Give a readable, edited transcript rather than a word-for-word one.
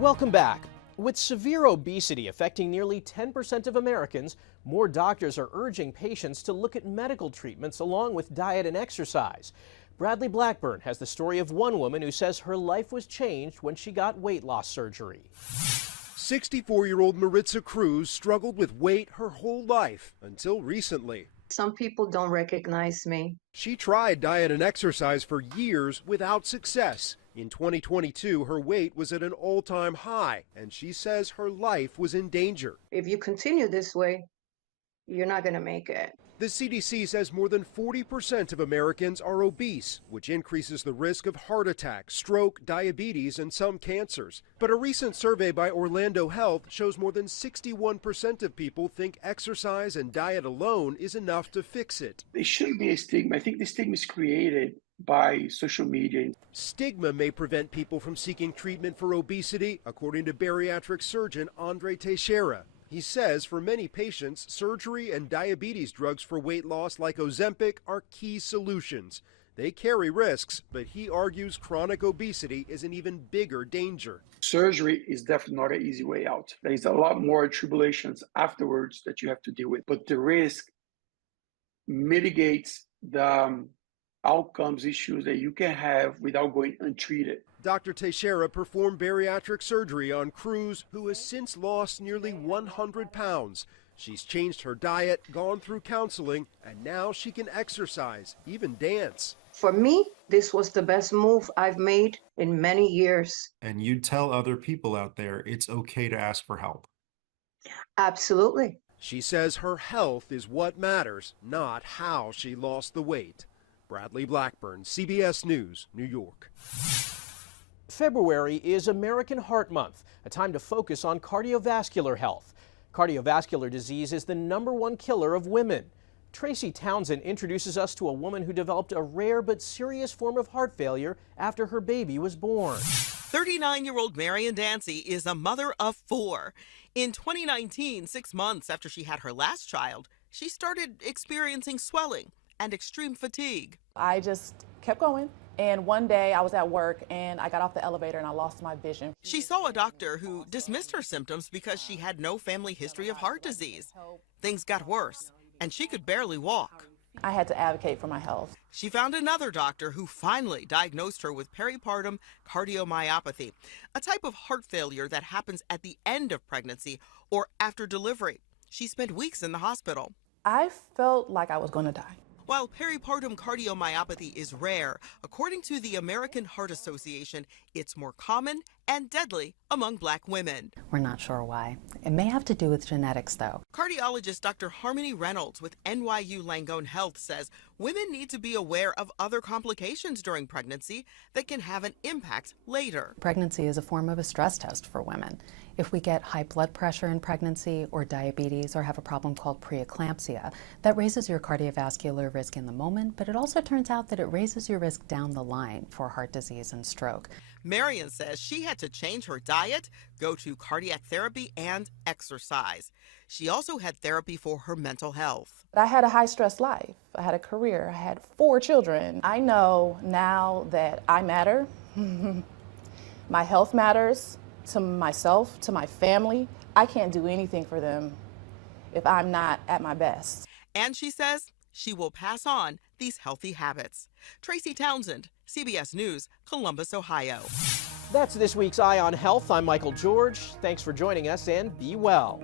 Welcome back. With severe obesity affecting nearly 10% of Americans, more doctors are urging patients to look at medical treatments along with diet and exercise. Bradley Blackburn has the story of one woman who says her life was changed when she got weight loss surgery. 64-year-old Maritza Cruz struggled with weight her whole life until recently. Some people don't recognize me. She tried diet and exercise for years without success. In 2022, her weight was at an all-time high, and she says her life was in danger. If you continue this way, you're not going to make it. The CDC says more than 40% of Americans are obese, which increases the risk of heart attack, stroke, diabetes, and some cancers. But a recent survey by Orlando Health shows more than 61% of people think exercise and diet alone is enough to fix it. There shouldn't be a stigma. I think the stigma is created by social media. Stigma may prevent people from seeking treatment for obesity, according to bariatric surgeon Andre Teixeira. He says for many patients, surgery and diabetes drugs for weight loss like Ozempic are key solutions. They carry risks, but he argues chronic obesity is an even bigger danger. Surgery is definitely not an easy way out. There's a lot more tribulations afterwards that you have to deal with, but the risk mitigates the outcomes issues that you can have without going untreated. Dr. Teixeira performed bariatric surgery on Cruz, who has since lost nearly 100 pounds. She's changed her diet, gone through counseling, and now she can exercise, even dance. For me, this was the best move I've made in many years. And you tell other people out there it's okay to ask for help. Absolutely. She says her health is what matters, not how she lost the weight. Bradley Blackburn, CBS News, New York. February is American Heart Month, a time to focus on cardiovascular health. Cardiovascular disease is the #1 killer of women. Tracy Townsend introduces us to a woman who developed a rare but serious form of heart failure after her baby was born. 39-year-old Marion Dancy is a mother of 4. In 2019, 6 months after she had her last child, she started experiencing swelling and extreme fatigue. I just kept going. And one day I was at work and I got off the elevator and I lost my vision. She saw a doctor who dismissed her symptoms because she had no family history of heart disease. Things got worse and she could barely walk. I had to advocate for my health. She found another doctor who finally diagnosed her with peripartum cardiomyopathy, a type of heart failure that happens at the end of pregnancy or after delivery. She spent weeks in the hospital. I felt like I was going to die. While peripartum cardiomyopathy is rare, according to the American Heart Association, it's more common and deadly among Black women. We're not sure why. It may have to do with genetics, though. Cardiologist Dr. Harmony Reynolds with NYU Langone Health says women need to be aware of other complications during pregnancy that can have an impact later. Pregnancy is a form of a stress test for women. If we get high blood pressure in pregnancy or diabetes or have a problem called preeclampsia, that raises your cardiovascular risk in the moment, but it also turns out that it raises your risk down the line for heart disease and stroke. Marion says she had to change her diet, go to cardiac therapy, and exercise. She also had therapy for her mental health. I had a high-stress life. I had a career. I had 4 children. I know now that I matter. My health matters to myself, to my family. I can't do anything for them if I'm not at my best. And she says she will pass on these healthy habits. Tracy Townsend, CBS News, Columbus, Ohio. That's this week's Eye on Health. I'm Michael George. Thanks for joining us and be well.